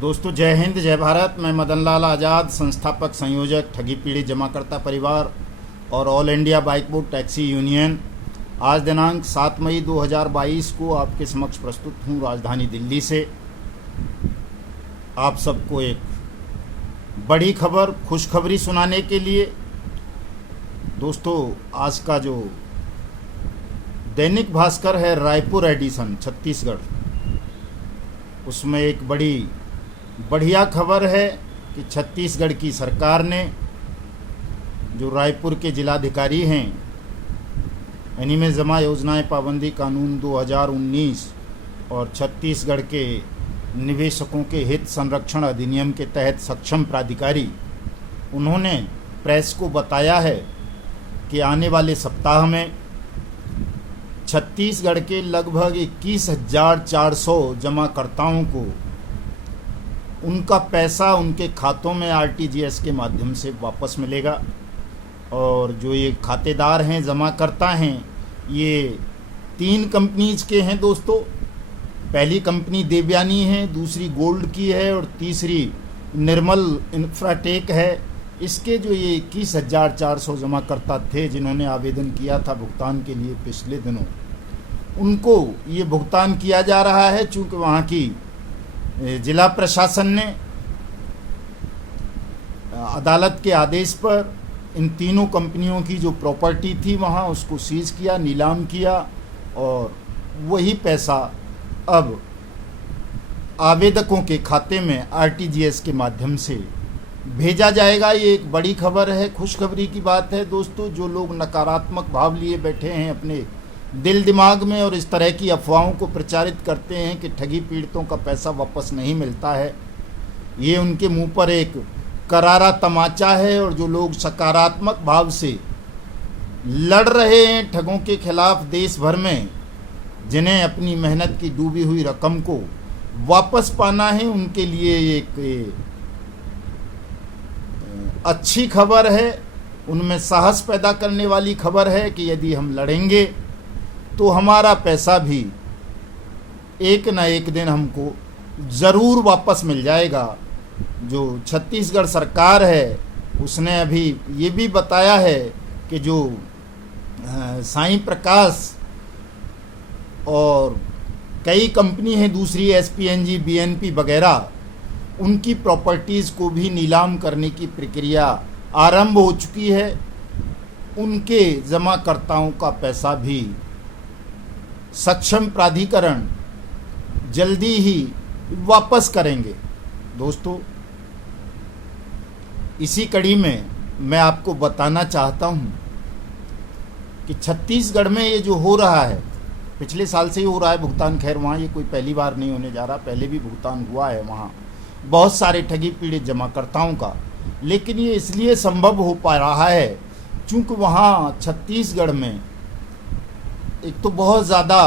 दोस्तों जय हिंद जय भारत। मैं मदन लाल आज़ाद, संस्थापक संयोजक ठगी पीड़ित जमाकर्ता परिवार और all India bike board taxi union. आज दिनांक 7 मई 2022 को आपके समक्ष प्रस्तुत हूँ राजधानी दिल्ली से। आप सबको एक बड़ी खबर, खुशखबरी सुनाने के लिए। दोस्तों आज का जो दैनिक भास्कर है रायपुर एडिशन छत्तीसगढ़, उसमें एक बढ़िया खबर है कि छत्तीसगढ़ की सरकार ने जो रायपुर के जिलाधिकारी हैं विनिमय जमा योजनाएं पाबंदी कानून 2019 और छत्तीसगढ़ के निवेशकों के हित संरक्षण अधिनियम के तहत सक्षम प्राधिकारी, उन्होंने प्रेस को बताया है कि आने वाले सप्ताह में छत्तीसगढ़ के लगभग 21,400 जमाकर्ताओं को उनका पैसा उनके खातों में आरटीजीएस के माध्यम से वापस मिलेगा। और जो ये खातेदार हैं, जमाकर्ता हैं, ये 3 कंपनीज के हैं दोस्तों। पहली कंपनी देवयानी है, दूसरी गोल्ड की है और तीसरी निर्मल इंफ्राटेक है। इसके जो ये 21,400 जमाकर्ता थे जिन्होंने आवेदन किया था भुगतान के लिए पिछले दिनों, उनको ये भुगतान किया जा रहा है। चूँकि वहाँ की जिला प्रशासन ने अदालत के आदेश पर इन तीनों कंपनियों की जो प्रॉपर्टी थी वहाँ उसको सीज किया, नीलाम किया और वही पैसा अब आवेदकों के खाते में आरटीजीएस के माध्यम से भेजा जाएगा। ये एक बड़ी खबर है, खुशखबरी की बात है दोस्तों। जो लोग नकारात्मक भाव लिए बैठे हैं अपने दिल दिमाग में और इस तरह की अफवाहों को प्रचारित करते हैं कि ठगी पीड़ितों का पैसा वापस नहीं मिलता है, ये उनके मुंह पर एक करारा तमाचा है। और जो लोग सकारात्मक भाव से लड़ रहे हैं ठगों के खिलाफ देश भर में, जिन्हें अपनी मेहनत की डूबी हुई रकम को वापस पाना है, उनके लिए एक अच्छी खबर है, उनमें साहस पैदा करने वाली खबर है कि यदि हम लड़ेंगे तो हमारा पैसा भी एक न एक दिन हमको ज़रूर वापस मिल जाएगा। जो छत्तीसगढ़ सरकार है उसने अभी ये भी बताया है कि जो साईं प्रकाश और कई कंपनी हैं दूसरी एसपीएनजी, बीएनपी वगैरह, उनकी प्रॉपर्टीज़ को भी नीलाम करने की प्रक्रिया आरंभ हो चुकी है। उनके जमाकर्ताओं का पैसा भी सक्षम प्राधिकरण जल्दी ही वापस करेंगे। दोस्तों इसी कड़ी में मैं आपको बताना चाहता हूँ कि छत्तीसगढ़ में ये जो हो रहा है, पिछले साल से ही हो रहा है भुगतान। खैर वहाँ ये कोई पहली बार नहीं होने जा रहा, पहले भी भुगतान हुआ है वहाँ बहुत सारे ठगी पीड़ित जमाकर्ताओं का। लेकिन ये इसलिए संभव हो पा रहा है चूँकि वहाँ छत्तीसगढ़ में एक तो बहुत ज़्यादा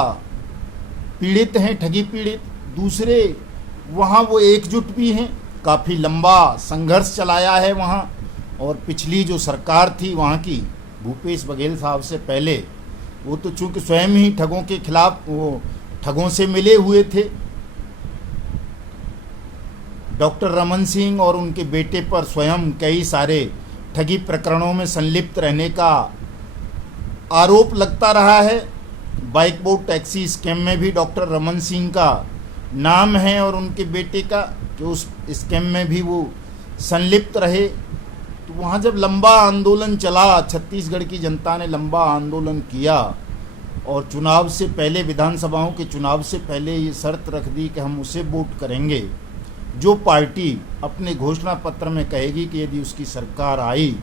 पीड़ित हैं, ठगी पीड़ित, दूसरे वहाँ वो एकजुट भी हैं, काफ़ी लंबा संघर्ष चलाया है वहाँ। और पिछली जो सरकार थी वहाँ की, भूपेश बघेल साहब से पहले, वो तो चूँकि स्वयं ही ठगों के खिलाफ, वो ठगों से मिले हुए थे। डॉक्टर रमन सिंह और उनके बेटे पर स्वयं कई सारे ठगी प्रकरणों में संलिप्त रहने का आरोप लगता रहा है। बाइक बोर्ड टैक्सी स्कैम में भी डॉक्टर रमन सिंह का नाम है और उनके बेटे का, कि उस स्कैम में भी वो संलिप्त रहे। तो वहाँ जब लंबा आंदोलन चला, छत्तीसगढ़ की जनता ने लंबा आंदोलन किया और चुनाव से पहले, विधानसभाओं के चुनाव से पहले ये शर्त रख दी कि हम उसे वोट करेंगे जो पार्टी अपने घोषणा पत्र में कहेगी कि यदि उसकी सरकार आई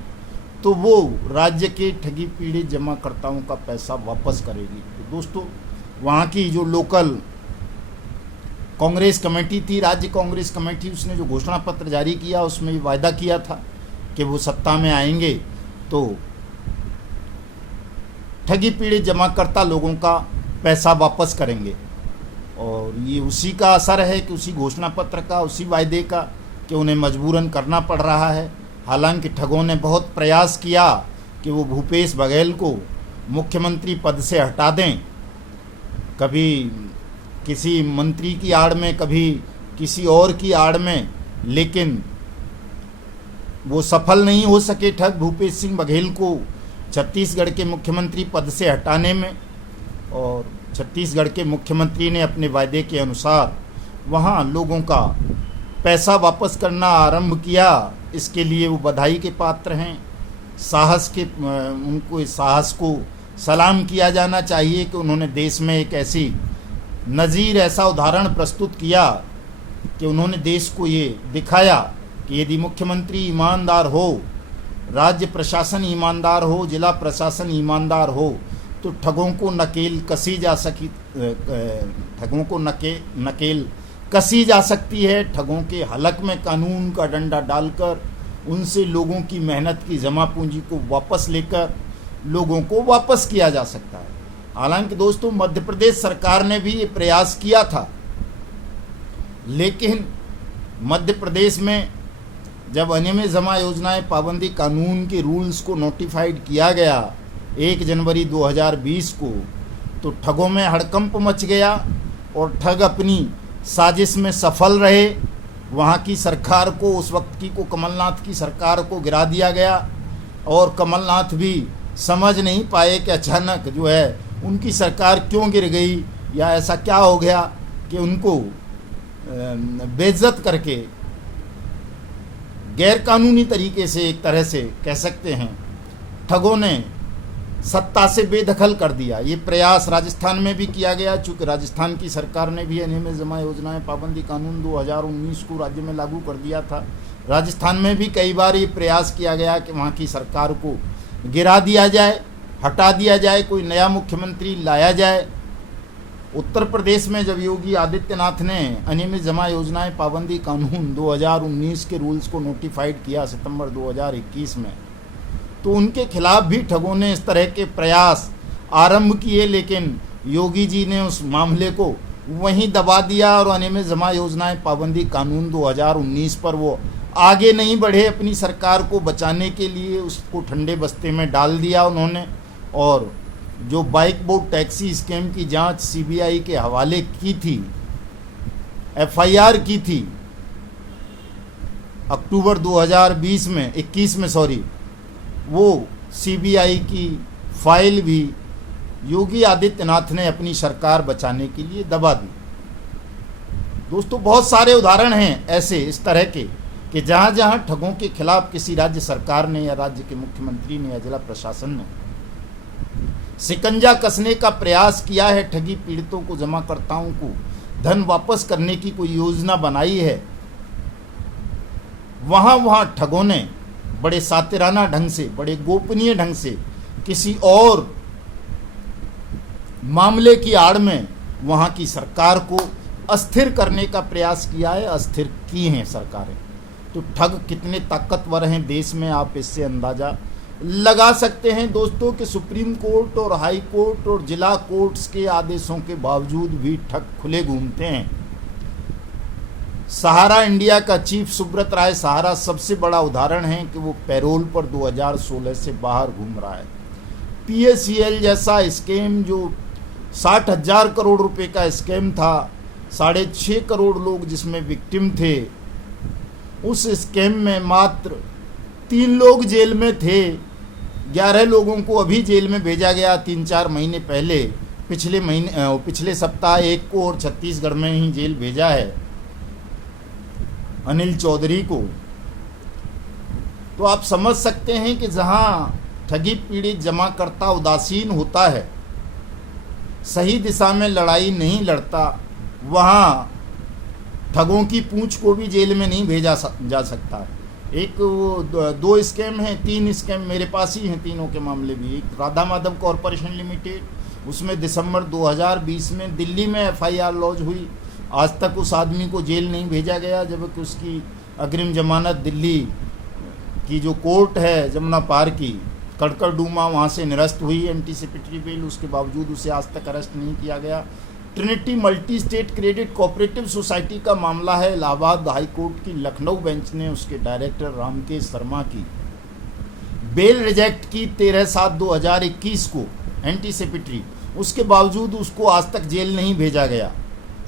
तो वो राज्य के ठगी पीड़ित जमाकर्ताओं का पैसा वापस करेगी। तो दोस्तों वहाँ की जो लोकल कांग्रेस कमेटी थी, राज्य कांग्रेस कमेटी, उसने जो घोषणा पत्र जारी किया उसमें वायदा किया था कि वो सत्ता में आएंगे तो ठगी पीड़ित जमाकर्ता लोगों का पैसा वापस करेंगे। और ये उसी का असर है कि उसी घोषणा पत्र का, उसी वायदे का, कि उन्हें मजबूरन करना पड़ रहा है। हालांकि ठगों ने बहुत प्रयास किया कि वो भूपेश बघेल को मुख्यमंत्री पद से हटा दें, कभी किसी मंत्री की आड़ में, कभी किसी और की आड़ में, लेकिन वो सफल नहीं हो सके ठग भूपेश सिंह बघेल को छत्तीसगढ़ के मुख्यमंत्री पद से हटाने में। और छत्तीसगढ़ के मुख्यमंत्री ने अपने वायदे के अनुसार वहाँ लोगों का पैसा वापस करना आरंभ किया। इसके लिए वो बधाई के पात्र हैं। उनको इस साहस को सलाम किया जाना चाहिए कि उन्होंने देश में एक ऐसी नज़ीर, ऐसा उदाहरण प्रस्तुत किया कि उन्होंने देश को ये दिखाया कि यदि मुख्यमंत्री ईमानदार हो, राज्य प्रशासन ईमानदार हो, जिला प्रशासन ईमानदार हो, तो ठगों को नकेल कसी जा सकती है। ठगों के हलक में कानून का डंडा डालकर उनसे लोगों की मेहनत की जमा पूंजी को वापस लेकर लोगों को वापस किया जा सकता है। हालांकि दोस्तों, मध्य प्रदेश सरकार ने भी ये प्रयास किया था, लेकिन मध्य प्रदेश में जब अनियमित जमा योजनाएं पाबंदी कानून के रूल्स को नोटिफाइड किया गया 1 जनवरी 2020 को, तो ठगों में हड़कंप मच गया और ठग अपनी साजिश में सफल रहे। वहाँ की सरकार को, उस वक्त की को कमलनाथ की सरकार को गिरा दिया गया और कमलनाथ भी समझ नहीं पाए कि अचानक जो है उनकी सरकार क्यों गिर गई या ऐसा क्या हो गया कि उनको बेइज्जत करके गैरकानूनी तरीके से, एक तरह से कह सकते हैं, ठगों ने सत्ता से बेदखल कर दिया। ये प्रयास राजस्थान में भी किया गया, चूँकि राजस्थान की सरकार ने भी अनियमित जमा योजनाएं पाबंदी कानून 2019 को राज्य में लागू कर दिया था। राजस्थान में भी कई बार ये प्रयास किया गया कि वहाँ की सरकार को गिरा दिया जाए, हटा दिया जाए, कोई नया मुख्यमंत्री लाया जाए। उत्तर प्रदेश में जब योगी आदित्यनाथ ने अनियमित जमा योजनाएं पाबंदी कानून 2019 के रूल्स को नोटिफाइड किया सितंबर 2021 में, तो उनके खिलाफ भी ठगों ने इस तरह के प्रयास आरंभ किए, लेकिन योगी जी ने उस मामले को वहीं दबा दिया और अनियमित जमा योजनाएं पाबंदी कानून 2019 पर वो आगे नहीं बढ़े। अपनी सरकार को बचाने के लिए उसको ठंडे बस्ते में डाल दिया उन्होंने। और जो बाइक बोर्ड टैक्सी स्कैम की जांच सीबीआई के हवाले की थी, एफआईआर की थी अक्टूबर 2021 में, वो सीबीआई की फाइल भी योगी आदित्यनाथ ने अपनी सरकार बचाने के लिए दबा दी। दोस्तों, बहुत सारे उदाहरण हैं ऐसे इस तरह के कि जहाँ जहाँ ठगों के खिलाफ किसी राज्य सरकार ने या राज्य के मुख्यमंत्री ने या जिला प्रशासन ने शिकंजा कसने का प्रयास किया है, ठगी पीड़ितों को, जमाकर्ताओं को धन वापस करने की कोई योजना बनाई है, वहाँ ठगों ने बड़े सातिराना ढंग से, बड़े गोपनीय ढंग से किसी और मामले की आड़ में वहाँ की सरकार को अस्थिर करने का प्रयास किया है, अस्थिर की हैं सरकारें। तो ठग कितने ताकतवर हैं देश में, आप इससे अंदाजा लगा सकते हैं दोस्तों कि सुप्रीम कोर्ट और हाई कोर्ट और जिला कोर्ट्स के आदेशों के बावजूद भी ठग खुले घूमते हैं। सहारा इंडिया का चीफ सुब्रत राय सहारा सबसे बड़ा उदाहरण है कि वो पैरोल पर 2016 से बाहर घूम रहा है। पीएसीएल जैसा स्कैम जो 60,000 करोड़ रुपए का स्कैम था, 6.5 करोड़ लोग जिसमें विक्टिम थे, उस स्कैम में मात्र 3 लोग जेल में थे। 11 लोगों को अभी जेल में भेजा गया 3-4 महीने पहले। पिछले सप्ताह एक को और छत्तीसगढ़ में ही जेल भेजा है अनिल चौधरी को। तो आप समझ सकते हैं कि जहां ठगी पीड़ित जमाकर्ता उदासीन होता है, सही दिशा में लड़ाई नहीं लड़ता, वहां ठगों की पूंछ को भी जेल में नहीं भेजा जा सकता। एक 2 स्कैम हैं, 3 स्कैम मेरे पास ही हैं, तीनों के मामले भी। एक राधा माधव कॉरपोरेशन लिमिटेड, उसमें दिसंबर 2020 में दिल्ली में एफआईआर लॉन्च हुई। आज तक उस आदमी को जेल नहीं भेजा गया, जबकि उसकी अग्रिम जमानत दिल्ली की जो कोर्ट है जमुना पार की, कड़कड़डूमा, वहाँ से निरस्त हुई एंटीसिपेटरी बेल। उसके बावजूद उसे आज तक अरेस्ट नहीं किया गया। Trinity multi state credit cooperative society का मामला है। इलाहाबाद हाई कोर्ट की लखनऊ बेंच ने उसके डायरेक्टर रामकेश शर्मा की बेल रिजेक्ट की 13/7/2021 को एंटीसिपेटरी। उसके बावजूद उसको आज तक जेल नहीं भेजा गया।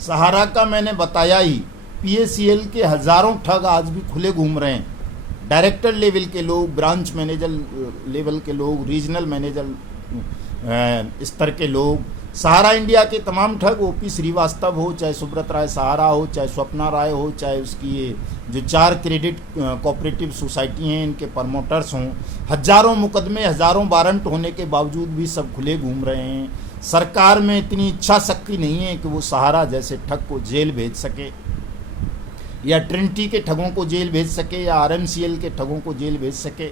सहारा का मैंने बताया ही पीएसीएल के हजारों ठग आज भी खुले घूम रहे हैं। डायरेक्टर लेवल के लोग, ब्रांच मैनेजर लेवल के लोग, रीजनल मैनेजर स्तर के लोग, सहारा इंडिया के तमाम ठग, ओपी श्रीवास्तव हो, चाहे सुब्रत राय सहारा हो, चाहे स्वप्ना राय हो, चाहे उसकी ये जो 4 क्रेडिट कोऑपरेटिव सोसाइटी हैं इनके प्रमोटर्स हों, हजारों मुकदमे, हजारों वारंट होने के बावजूद भी सब खुले घूम रहे हैं। सरकार में इतनी इच्छा शक्ति नहीं है कि वो सहारा जैसे ठग को जेल भेज सके, या ट्रिनिटी के ठगों को जेल भेज सके, या आरएमसीएल के ठगों को जेल भेज सके।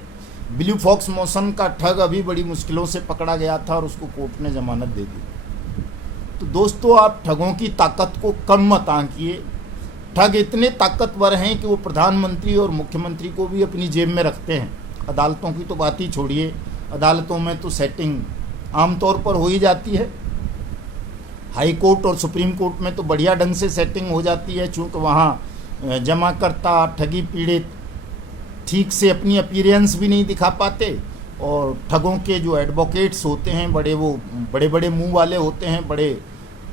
ब्लू फॉक्स मोशन का ठग अभी बड़ी मुश्किलों से पकड़ा गया था और उसको कोर्ट ने जमानत दे दी। तो दोस्तों, आप ठगों की ताकत को कम मत आंकिए। ठग इतने ताकतवर हैं कि वो प्रधानमंत्री और मुख्यमंत्री को भी अपनी जेब में रखते हैं। अदालतों की तो बात ही छोड़िए, अदालतों में तो सेटिंग आमतौर पर हो ही जाती है। हाई कोर्ट और सुप्रीम कोर्ट में तो बढ़िया ढंग से सेटिंग हो जाती है, चूँकि वहाँ जमाकर्ता, ठगी पीड़ित ठीक से अपनी अपीयरेंस भी नहीं दिखा पाते, और ठगों के जो एडवोकेट्स होते हैं बड़े बड़े मुंह वाले होते हैं, बड़े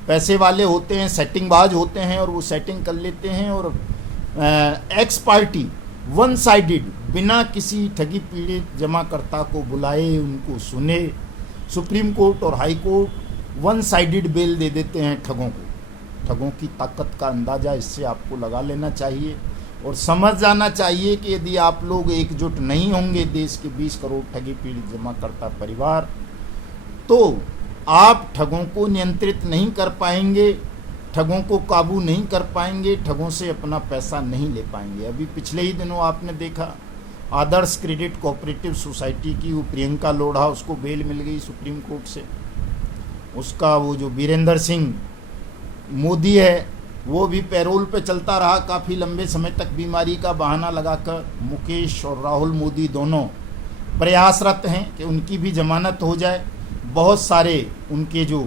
पैसे वाले होते हैं, सेटिंगबाज होते हैं, और वो सेटिंग कर लेते हैं और एक्स पार्टी वन साइडेड बिना किसी ठगी पीड़ित जमाकर्ता को बुलाए, उनको सुने, सुप्रीम कोर्ट और high court one sided bail दे देते हैं ठगों को। ठगों की ताकत का अंदाज़ा इससे आपको लगा लेना चाहिए और समझ जाना चाहिए कि यदि आप लोग एकजुट नहीं होंगे, देश के 20 करोड़ ठगी पीड़ित जमाकर्ता परिवार, तो आप ठगों को नियंत्रित नहीं कर पाएंगे, ठगों को काबू नहीं कर पाएंगे, ठगों से अपना पैसा नहीं ले पाएंगे। अभी पिछले ही दिनों आपने देखा आदर्श क्रेडिट कोऑपरेटिव सोसाइटी की वो प्रियंका लोढ़ा, उसको बेल मिल गई सुप्रीम कोर्ट से। उसका वो जो वीरेंद्र सिंह मोदी है वो भी पैरोल पे चलता रहा काफ़ी लंबे समय तक, बीमारी का बहाना लगाकर। मुकेश और राहुल मोदी दोनों प्रयासरत हैं कि उनकी भी जमानत हो जाए। बहुत सारे उनके जो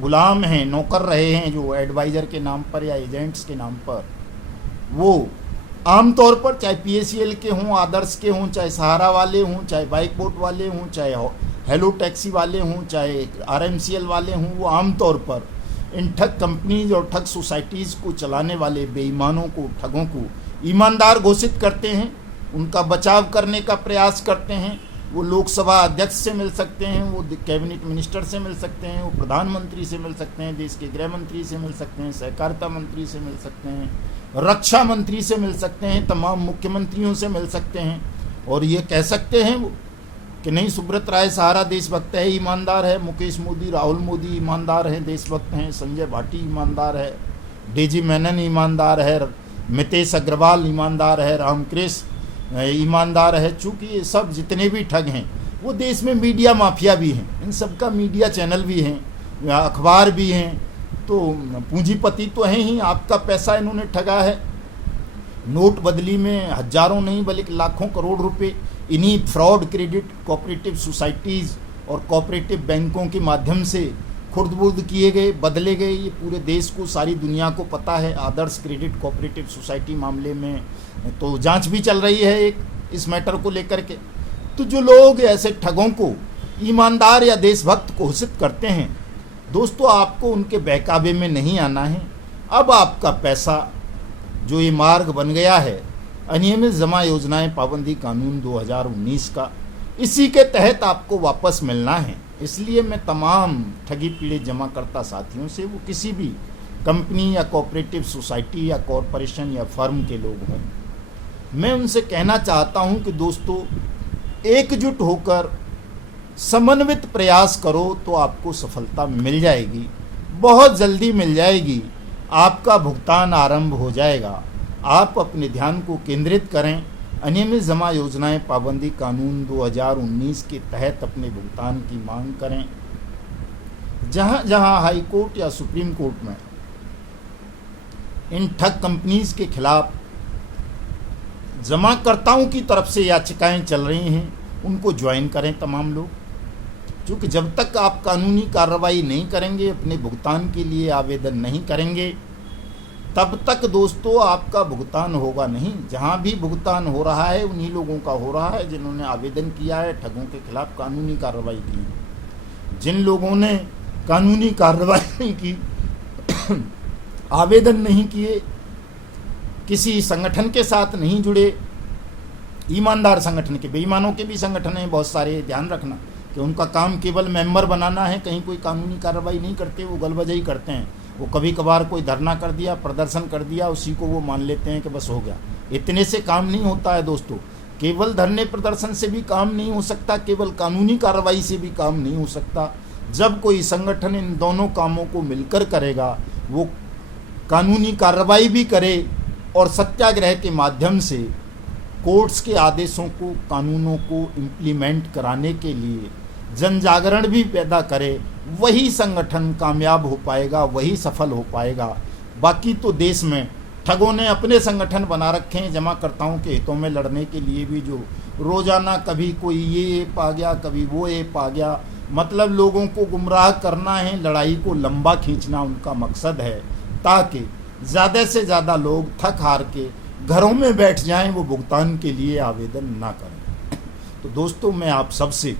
गुलाम हैं, नौकर रहे हैं, जो एडवाइज़र के नाम पर या एजेंट्स के नाम पर, वो आमतौर पर चाहे पीएसीएल के हों, आदर्श के हों, चाहे सहारा वाले हों, चाहे बाइक बोट वाले हों, चाहे हेलो टैक्सी वाले हों, चाहे आरएमसीएल वाले हों, वो आमतौर पर इन ठग कंपनीज और ठग सोसाइटीज़ को चलाने वाले बेईमानों को, ठगों को ईमानदार घोषित करते हैं, उनका बचाव करने का प्रयास करते हैं। वो लोकसभा अध्यक्ष से मिल सकते हैं, वो कैबिनेट मिनिस्टर से मिल सकते हैं, वो प्रधानमंत्री से मिल सकते हैं, देश के गृह मंत्री से मिल सकते हैं, सहकारिता मंत्री से मिल सकते हैं, रक्षा मंत्री से मिल सकते हैं, तमाम मुख्यमंत्रियों से मिल सकते हैं, और ये कह सकते हैं वो कि नहीं, सुब्रत राय सहारा देशभक्त है, ईमानदार है, मुकेश मोदी, राहुल मोदी ईमानदार हैं, देशभक्त हैं, संजय भाटी ईमानदार है, डेजी मेनन ईमानदार है, मितेश अग्रवाल ईमानदार है, रामकृष्ण ईमानदार है। चूँकि ये सब जितने भी ठग हैं वो देश में मीडिया माफिया भी हैं, इन सबका मीडिया चैनल भी हैं, अखबार भी हैं, तो पूंजीपति तो हैं ही। आपका पैसा इन्होंने ठगा है, नोट बदली में हजारों नहीं बल्कि लाखों करोड़ रुपए इन्हीं फ्रॉड क्रेडिट कोऑपरेटिव सोसाइटीज़ और कोऑपरेटिव बैंकों के माध्यम से खुर्द-बुर्द किए गए, बदले गए। ये पूरे देश को, सारी दुनिया को पता है। आदर्श क्रेडिट कोऑपरेटिव सोसाइटी मामले में तो जांच भी चल रही है एक इस मैटर को लेकर के। तो जो लोग ऐसे ठगों को ईमानदार या देशभक्त घोषित करते हैं, दोस्तों आपको उनके बहकावे में नहीं आना है। अब आपका पैसा जो ये मार्ग बन गया है अनियमित जमा योजनाएं पाबंदी कानून 2019 का, इसी के तहत आपको वापस मिलना है। इसलिए मैं तमाम ठगी पीड़ित जमाकर्ता साथियों से, वो किसी भी कंपनी या कोऑपरेटिव सोसाइटी या कॉरपोरेशन या फर्म के लोग हों, मैं उनसे कहना चाहता हूं कि दोस्तों एकजुट होकर समन्वित प्रयास करो तो आपको सफलता मिल जाएगी, बहुत जल्दी मिल जाएगी। आपका भुगतान आरंभ हो जाएगा। आप अपने ध्यान को केंद्रित करें, अनियमित जमा योजनाएं पाबंदी कानून 2019 के तहत अपने भुगतान की मांग करें। जहां जहां हाई कोर्ट या सुप्रीम कोर्ट में इन ठग कंपनीज के खिलाफ जमाकर्ताओं की तरफ से याचिकाएं चल रही हैं, उनको ज्वाइन करें तमाम लोग, क्योंकि जब तक आप कानूनी कार्रवाई नहीं करेंगे, अपने भुगतान के लिए आवेदन नहीं करेंगे, तब तक दोस्तों आपका भुगतान होगा नहीं। जहां भी भुगतान हो रहा है उन्हीं लोगों का हो रहा है जिन्होंने आवेदन किया है, ठगों के खिलाफ कानूनी कार्रवाई की है। जिन लोगों ने कानूनी कार्रवाई नहीं की, आवेदन नहीं किए, किसी संगठन के साथ नहीं जुड़े, ईमानदार संगठन के, बेईमानों के भी संगठन हैं बहुत सारे, ध्यान रखना कि उनका काम केवल मेंबर बनाना है, कहीं कोई कानूनी कार्रवाई नहीं करते, वो गलबजाई करते हैं। वो कभी कभार कोई धरना कर दिया, प्रदर्शन कर दिया, उसी को वो मान लेते हैं कि बस हो गया। इतने से काम नहीं होता है दोस्तों, केवल धरने प्रदर्शन से भी काम नहीं हो सकता, केवल कानूनी कार्रवाई से भी काम नहीं हो सकता। जब कोई संगठन इन दोनों कामों को मिलकर करेगा, वो कानूनी कार्रवाई भी करे और सत्याग्रह के माध्यम से कोर्ट्स के आदेशों को, कानूनों को इम्प्लीमेंट कराने के लिए जन जागरण भी पैदा करे, वही संगठन कामयाब हो पाएगा, वही सफल हो पाएगा। बाकी तो देश में ठगों ने अपने संगठन बना रखे हैं जमाकर्ताओं के हितों में लड़ने के लिए भी, जो रोजाना कभी कोई ये ऐप आ गया, कभी वो ऐप आ गया, मतलब लोगों को गुमराह करना है, लड़ाई को लंबा खींचना उनका मकसद है, ताकि ज़्यादा से ज़्यादा लोग थक हार के घरों में बैठ जाएं, वो भुगतान के लिए आवेदन ना करें। तो दोस्तों, मैं आप सबसे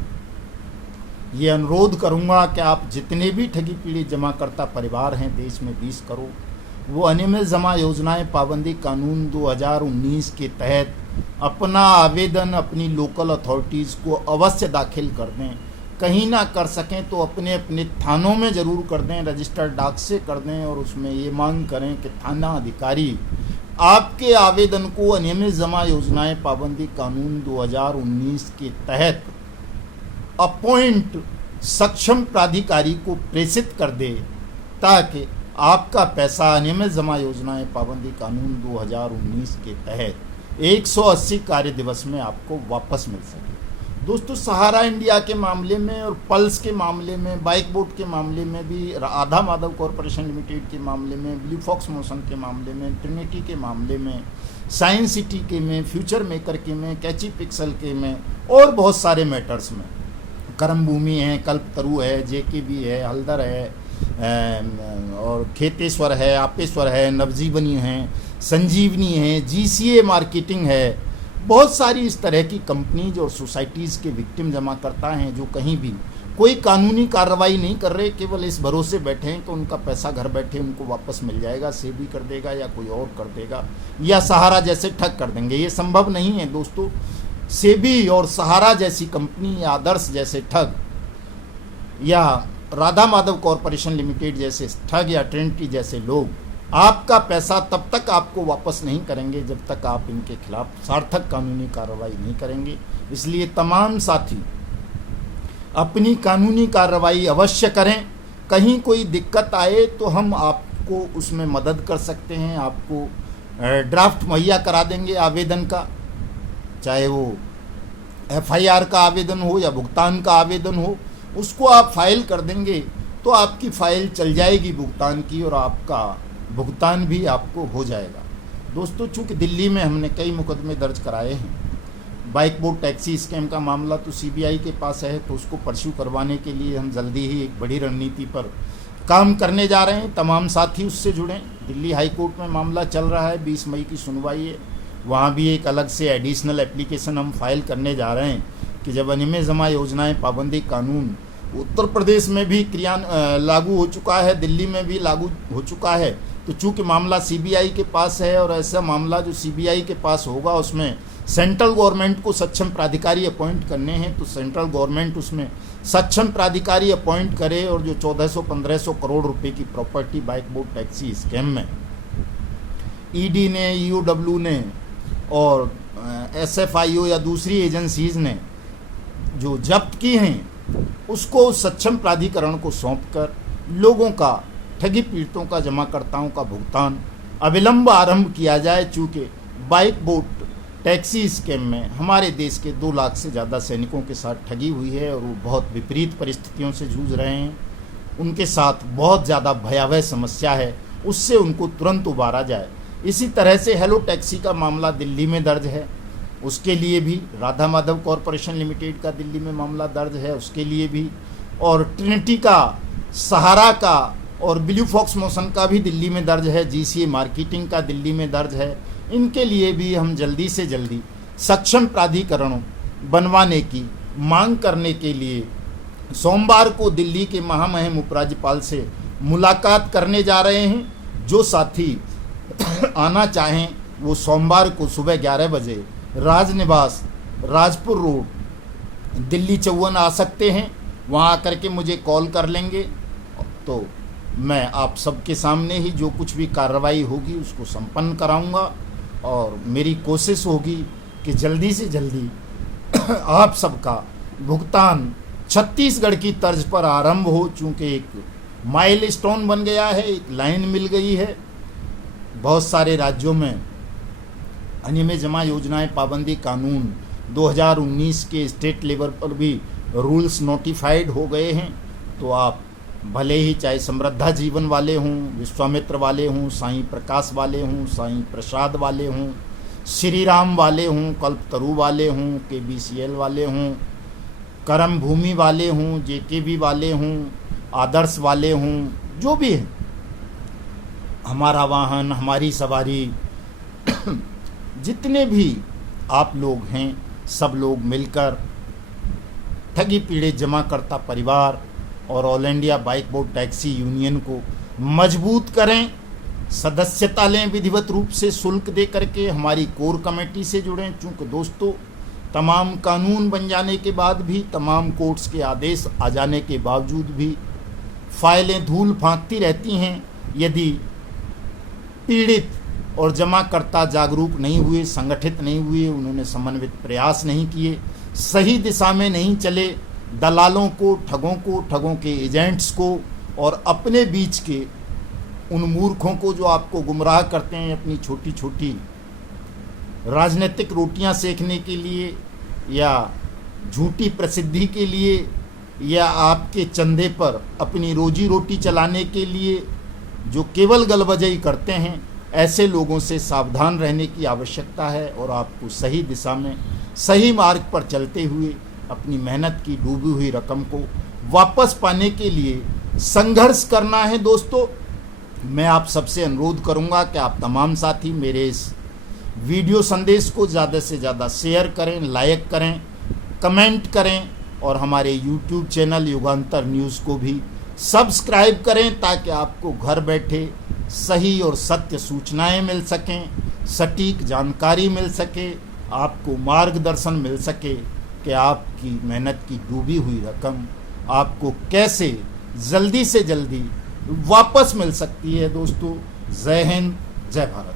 ये अनुरोध करूंगा कि आप जितने भी ठगी पीड़ित जमाकर्ता परिवार हैं देश में 20 करोड़, वो अनियमित जमा योजनाएं पाबंदी कानून 2019 के तहत अपना आवेदन अपनी लोकल अथॉरिटीज़ को अवश्य दाखिल कर दें। कहीं ना कर सकें तो अपने अपने थानों में ज़रूर कर दें, रजिस्टर्ड डाक से कर दें, और उसमें ये मांग करें कि थाना अधिकारी आपके आवेदन को अनियमित जमा योजनाएं पाबंदी कानून 2019 के तहत अपॉइंट सक्षम प्राधिकारी को प्रेषित कर दे, ताकि आपका पैसा अनियमित जमा योजनाएं पाबंदी कानून 2019 के तहत 180 कार्य दिवस में आपको वापस मिल सके। दोस्तों, सहारा इंडिया के मामले में और पल्स के मामले में, बाइक बोट के मामले में भी, राधा माधव कॉरपोरेशन लिमिटेड के मामले में, ब्लू फॉक्स मोशन के मामले में, ट्रिनिटी के मामले में, साइंस सिटी के में, फ्यूचर मेकर के में, कैची पिक्सल के में, और बहुत सारे मैटर्स में, कर्म भूमि है, कल्पतरु है, जेकेबी है, हल्दर है, और खेतेश्वर है, आपेश्वर है, नवजीवनी है, संजीवनी है, जीसीए मार्केटिंग है, बहुत सारी इस तरह की कंपनीज और सोसाइटीज़ के विक्टिम जमा करता हैं जो कहीं भी कोई कानूनी कार्रवाई नहीं कर रहे, केवल इस भरोसे बैठे हैं कि उनका पैसा घर बैठे उनको वापस मिल जाएगा, सेबी कर देगा या कोई और कर देगा, या सहारा जैसे ठग कर देंगे। ये संभव नहीं है दोस्तों। सेबी और सहारा जैसी कंपनी या आदर्श जैसे ठग, या राधा माधव कॉरपोरेशन लिमिटेड जैसे ठग, या ट्रिनिटी जैसे लोग आपका पैसा तब तक आपको वापस नहीं करेंगे जब तक आप इनके खिलाफ सार्थक कानूनी कार्रवाई नहीं करेंगे। इसलिए तमाम साथी अपनी कानूनी कार्रवाई अवश्य करें। कहीं कोई दिक्कत आए तो हम आपको उसमें मदद कर सकते हैं, आपको ड्राफ्ट मुहैया करा देंगे आवेदन का, चाहे वो एफआईआर का आवेदन हो या भुगतान का आवेदन हो, उसको आप फाइल कर देंगे तो आपकी फाइल चल जाएगी भुगतान की, और आपका भुगतान भी आपको हो जाएगा। दोस्तों, चूँकि दिल्ली में हमने कई मुकदमे दर्ज कराए हैं, बाइक बोट टैक्सी स्कैम का मामला तो सीबीआई के पास है, तो उसको परस्यू करवाने के लिए हम जल्दी ही एक बड़ी रणनीति पर काम करने जा रहे हैं। तमाम साथी उससे जुड़ें। दिल्ली हाई कोर्ट में मामला चल रहा है, 20 मई की सुनवाई है, वहाँ भी एक अलग से एडिशनल एप्लीकेशन हम फाइल करने जा रहे हैं कि जब अनियमित जमा योजनाएं पाबंदी कानून उत्तर प्रदेश में भी लागू हो चुका है, दिल्ली में भी लागू हो चुका है, तो चूँकि मामला सीबीआई के पास है और ऐसा मामला जो सीबीआई के पास होगा उसमें सेंट्रल गवर्नमेंट को सक्षम प्राधिकारी अपॉइंट करने हैं, तो सेंट्रल गवर्नमेंट उसमें सक्षम प्राधिकारी अपॉइंट करे, और जो 1400-1500 करोड़ रुपए की property bike boat taxi scam में ईडी ने, ईओडब्ल्यू ने और एसएफआईओ या दूसरी एजेंसीज ने जो जब्त की हैं, उसको सक्षम प्राधिकरण को सौंपकर लोगों का, ठगी पीड़ितों का, जमाकर्ताओं का भुगतान अविलंब आरंभ किया जाए। चूँकि बाइक बोट टैक्सी स्कैम में हमारे देश के 2 लाख से ज़्यादा सैनिकों के साथ ठगी हुई है और वो बहुत विपरीत परिस्थितियों से जूझ रहे हैं, उनके साथ बहुत ज़्यादा भयावह समस्या है, उससे उनको तुरंत उबारा जाए। इसी तरह से हेलो टैक्सी का मामला दिल्ली में दर्ज है, उसके लिए भी राधा माधव कॉरपोरेशन लिमिटेड का दिल्ली में मामला दर्ज है, उसके लिए भी, और ट्रिनिटी का, सहारा का और ब्लू फॉक्स मोशन का भी दिल्ली में दर्ज है, जीसीए मार्केटिंग का दिल्ली में दर्ज है। इनके लिए भी हम जल्दी से जल्दी सक्षम प्राधिकरणों बनवाने की मांग करने के लिए सोमवार को दिल्ली के महामहिम उपराज्यपाल से मुलाकात करने जा रहे हैं। जो साथी आना चाहें वो सोमवार को सुबह 11 बजे राजनिवास राजपुर रोड दिल्ली 54 आ सकते हैं। वहाँ आकर के मुझे कॉल कर लेंगे तो मैं आप सबके सामने ही जो कुछ भी कार्रवाई होगी उसको संपन्न कराऊंगा और मेरी कोशिश होगी कि जल्दी से जल्दी आप सबका भुगतान छत्तीसगढ़ की तर्ज पर आरंभ हो, चूँकि एक माइलस्टोन बन गया है, एक लाइन मिल गई है। बहुत सारे राज्यों में अनियमित जमा योजनाएं पाबंदी कानून 2019 के स्टेट लेवल पर भी रूल्स नोटिफाइड हो गए हैं। तो आप भले ही चाहे समृद्धा जीवन वाले हों, विश्वामित्र वाले हों, साईं प्रकाश वाले हों, साईं प्रसाद वाले हों, श्री राम वाले हों, कल्पतरु वाले हों, KBCL वाले हों, कर्म भूमि वाले हों, JKB वाले हों, आदर्श वाले हों, जो भी है, हमारा वाहन हमारी सवारी जितने भी आप लोग हैं सब लोग मिलकर ठगी पीड़ित जमाकर्ता परिवार और all India bike board taxi union को मजबूत करें। सदस्यता लें विधिवत रूप से, शुल्क दे करके हमारी कोर कमेटी से जुड़ें। चूँकि दोस्तों तमाम कानून बन जाने के बाद भी, तमाम कोर्ट्स के आदेश आ जाने के बावजूद भी फाइलें धूल फांकती रहती हैं। यदि पीड़ित और जमाकर्ता जागरूक नहीं हुए, संगठित नहीं हुए, उन्होंने समन्वित प्रयास नहीं किए, सही दिशा में नहीं चले, दलालों को, ठगों के एजेंट्स को और अपने बीच के उन मूर्खों को जो आपको गुमराह करते हैं अपनी छोटी छोटी राजनीतिक रोटियां सेकने के लिए या झूठी प्रसिद्धि के लिए या आपके चंदे पर अपनी रोजी रोटी चलाने के लिए जो केवल गलबजई करते हैं, ऐसे लोगों से सावधान रहने की आवश्यकता है। और आपको सही दिशा में, सही मार्ग पर चलते हुए अपनी मेहनत की डूबी हुई रकम को वापस पाने के लिए संघर्ष करना है। दोस्तों मैं आप सबसे अनुरोध करूंगा कि आप तमाम साथी मेरे इस वीडियो संदेश को ज़्यादा से ज़्यादा शेयर करें, लाइक करें, कमेंट करें और हमारे YouTube चैनल युगांतर न्यूज़ को भी सब्सक्राइब करें, ताकि आपको घर बैठे सही और सत्य सूचनाएं मिल सकें, सटीक जानकारी मिल सके, आपको मार्गदर्शन मिल सके कि आपकी मेहनत की डूबी हुई रकम आपको कैसे जल्दी से जल्दी वापस मिल सकती है। दोस्तों जय हिंद, जय भारत।